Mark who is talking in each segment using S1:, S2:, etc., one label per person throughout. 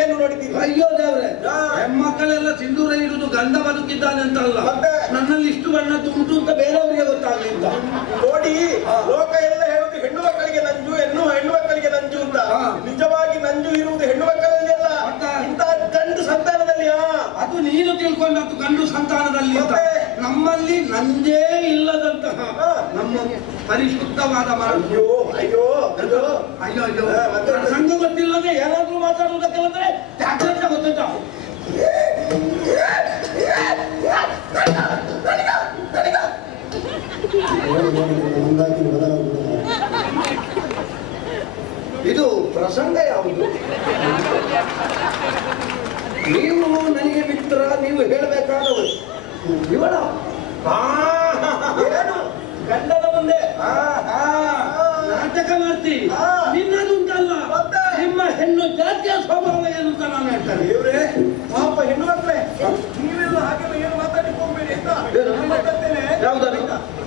S1: ಏನು
S2: ಅಯ್ಯೋ ದೇವ್ರೆ ಹೆಣ್ಮಕ್ಕಳೆಲ್ಲ ಸಿಂಧೂರ ಇರುವುದು ಗಂಧ ಬದುಕಿದ್ದಾನೆ ಅಂತ ಅಲ್ಲ ನನ್ನಲ್ಲಿ ಇಷ್ಟು ಬಣ್ಣ ತುಂಟು ಅಂತ ಬೇರೆಯವರಿಗೆ ಗೊತ್ತಾಗಲಿ ಅಂತ.
S1: ನೋಡಿ ಲೋಕ ಎಲ್ಲ ಹೇಳುದು ಹೆಣ್ಣು ಮಕ್ಕಳಿಗೆ ನಂಜು ಹೆಣ್ಣು ಹೆಣ್ಣು ಮಕ್ಕಳಿಗೆ ನಂಜು ಅಂತ. ನಿಜವಾಗಿ ನಂಜು ಇರುವುದು ಹೆಣ್ಣು ಮಕ್ಕಳಲ್ಲಿ ಅಲ್ಲ. ಇಂತ ಗಂಡು ಸಂತಾನದಲ್ಲಿ
S2: ಅದು ನೀನು ತಿಳ್ಕೊಂಡದ್ದು ಗಂಡು ಸಂತಾನದಲ್ಲಿ ಅಂತ. ನಮ್ಮಲ್ಲಿ ನಂದೇ ಇಲ್ಲದಂತಹ ನಮ್ಮ ಪರಿಶುದ್ಧವಾದ ಮರ. ಅಯ್ಯೋ
S1: ಅಯ್ಯೋ ಅಯ್ಯೋ.
S2: ಅಯ್ಯೋ ಸಂಘ ಗೊತ್ತಿಲ್ಲದೆ ಯಾರಾದ್ರೂ ಮಾತಾಡುವುದಕ್ಕೆ ಬಂದ್ರೆ ಜಾಗ್ರತೆ ಗೊತ್ತಾಯ್ತಾ ಇದು ಪ್ರಸಂಗ ಯಾವುದು? ನೀವು ನನಗೆ ಮಿತ್ರ ನೀವು ಹೇಳಬೇಕಾದವರು. ಇವಳ ಏನು? ಗಂಡನ ಮುಂದೆ. ನಾಟಕ ಮಾಡ್ತಿ. ನಿನ್ನದುಂಟಲ್ಲ? ನಿಮ್ಮ ಹೆಣ್ಣು ಜಾತಿಯ ಸ್ವಭಾವ ಏನು ಅಂತ ನಾನು ಹೇಳ್ತೇನೆ.
S1: ದೇವ್ರೆ ಪಾಪ ಹೆಣ್ಣು ಮಕ್ಕಳೇ ನೀವೆಲ್ಲ ಹಾಗೆಲ್ಲ ಏನು ಮಾತಾಡಲಿಕ್ಕೆ ಹೋಗ್ಬೇಡಿ ಅಂತ? ನಾನು ಮಾತಾಡ್ತೇನೆ?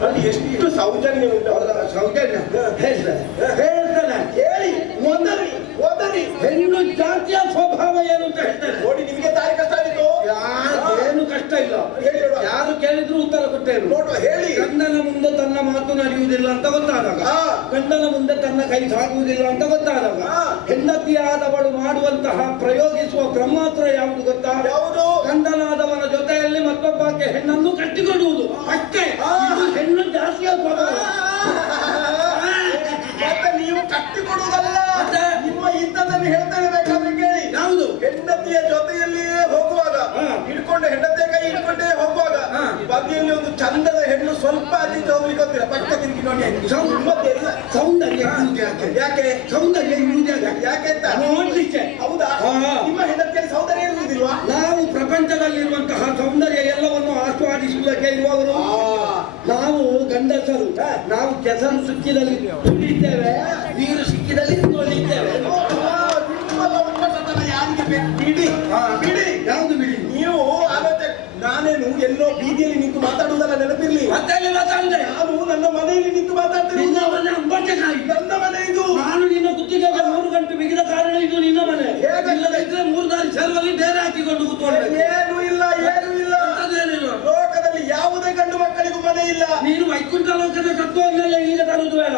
S1: ಅಲ್ಲಿ ಎಷ್ಟು ಸೌಜನ್ಯ ಉಂಟು ಹೌದಾ?
S2: ಸೌಜನ್ಯ? ಹೇಳ್ತೇನೆ. ಹೇಳ್ತೇನೆ.
S1: ಹೇಳಿ ಒಂದರಿ ಒದರಿ.
S2: ಹೆಣ್ಣು ಜಾತಿಯ ಸ್ವಭಾವ ಏನು ಅಂತ ಹೇಳ್ತೇನೆ.
S1: ನೋಡಿ ನಿಮಗೆ ತಾಯಿ ಕಷ್ಟ ಆಗಿತ್ತು
S2: ಕಷ್ಟ ಇಲ್ಲ. ಯಾರು ಕೇಳಿದ್ರು ಉತ್ತರ ಕೊಟ್ಟೇನು
S1: ಹೇಳಿ.
S2: ಗಂಡನ ಮುಂದೆ ತನ್ನ ಮಾತು ನಡೆಯುವುದಿಲ್ಲ ಅಂತ ಗೊತ್ತಾದಾಗ. ಗಂಡನ ಮುಂದೆ ತನ್ನ ಕೈ ಸಾಗುವುದಿಲ್ಲ ಅಂತ ಗೊತ್ತಾದಾಗ. ಹೆಂಡತಿಯಾದವಳು ಮಾಡುವಂತಹ ಪ್ರಯೋಗಿಸುವ ಬ್ರಹ್ಮಾತ್ರ ಯಾವುದು ಗೊತ್ತಾ?
S1: ಯಾವುದು?
S2: ಗಂಡನಾದವನ ಜೊತೆಯಲ್ಲಿ ಮತ್ತೊಬ್ಬಕ್ಕೆ ಹೆಣ್ಣನ್ನು ಕಟ್ಟಿಕೊಡುವುದು. ಅಷ್ಟೇ. ಹೆಣ್ಣು ಜಾಸ್ತಿ
S1: ನೀವು ಕಟ್ಟಿಕೊಡುವುದಲ್ಲ? ನಿಮ್ಮ ಇದ್ದದನ್ನು ಹೇಳ್ತಾ ಇರಬೇಕಾದ್ರೆ ಕೇಳಿ.
S2: ಯಾವುದು?
S1: ಹೆಂಡತಿಯ ಜೊತೆಯಲ್ಲಿಯೇ ಹೋಗುವಾಗ. ಹಿಡ್ಕೊಂಡು ಹೋಗುವಾಗ ಹಾ. ಬದಿಯಲ್ಲಿ ಒಂದು ಚಂದದ ಹೆಣ್ಣು ಸ್ವಲ್ಪ ಅಜ್ಜಿಂದ ಹೋಗ್ಲಿಕ್ಕೆ ಗೊತ್ತಿಲ್ಲ. ಪಕ್ಕ ತಿರುಗಿ ನೋಡಿ.
S2: ಸೌಂದರ್ಯ
S1: ಯಾಕೆ?
S2: ಸೌಂದರ್ಯ
S1: ಯಾಕೆ ಅಂತ?
S2: ನೋಡ್ಲಿಕ್ಕೆ.
S1: ಹೌದಾ? ನಿಮ್ಮ ಹೆದಕ್ಕೆ ಸೌಂದರ್ಯ ಇರುವುದಿಲ್ವಾ?
S2: ನಾವು ಪ್ರಪಂಚದಲ್ಲಿರುವಂತಹ ಸೌಂದರ್ಯ ಎಲ್ಲವನ್ನು ಆಸ್ವಾದಿಸುವುದಕ್ಕೆ ಇರುವವರು. ನಾವು ಗಂಡಸರು. ನಾವು ಕೆಸರು ಸುತ್ತಿನಲ್ಲಿ ತುಳಿತೇವೆ. ನೀರು
S1: ನಾನೇನು ಎಲ್ಲೋ ಬೀದಿಯಲ್ಲಿ ನಿಂತು ಮಾತಾಡುವುದಲ್ಲ ನೆನಪಿರ್ಲಿ.
S2: ಮತ್ತೆ ಇಲ್ಲಿ ಮಾತಾಡ್ದೆ?
S1: ನಾನು ನನ್ನ ಮನೆಯಲ್ಲಿ ನಿಂತು ಮಾತಾಡ್ತೀನಿ ನಿನ್ನ ಮನೆ
S2: ಅಂಬಟ್ಟೆ ನಾಯಿ
S1: ನನ್ನ ಮನೆ ಇದು.
S2: ನಾನು ನಿನ್ನ ಗುತ್ತಿಗೆಗೆ ಮೂರು ಗಂಟೆ ಬಿಗಿದ ಕಾರಣ ಇದು ನಿನ್ನ ಮನೆ. ಹೇಗಿಲ್ಲದೆ ಇದ್ರೆ ಮೂರು ದಾರಿ ಸರ್ವಲ್ಲಿ ಬೇರೆ ಹಾಕಿಕೊಂಡು ಕೂತ್ಕೊಂಡೆ.
S1: ಏನು ಇಲ್ಲ ಏನು ಇಲ್ಲ.
S2: ಅಂತದೇನಿಲ್ಲ
S1: ಲೋಕದಲ್ಲಿ ಯಾವುದೇ ಗಂಡು ಮಕ್ಕಳಿಗೂ ಮನೆ ಇಲ್ಲ.
S2: ನೀನು ವೈಕುಂಠ ಲೋಕದ ತತ್ವವನ್ನೆಲ್ಲ ಈಗ ತರುವುದು ಬೇಡ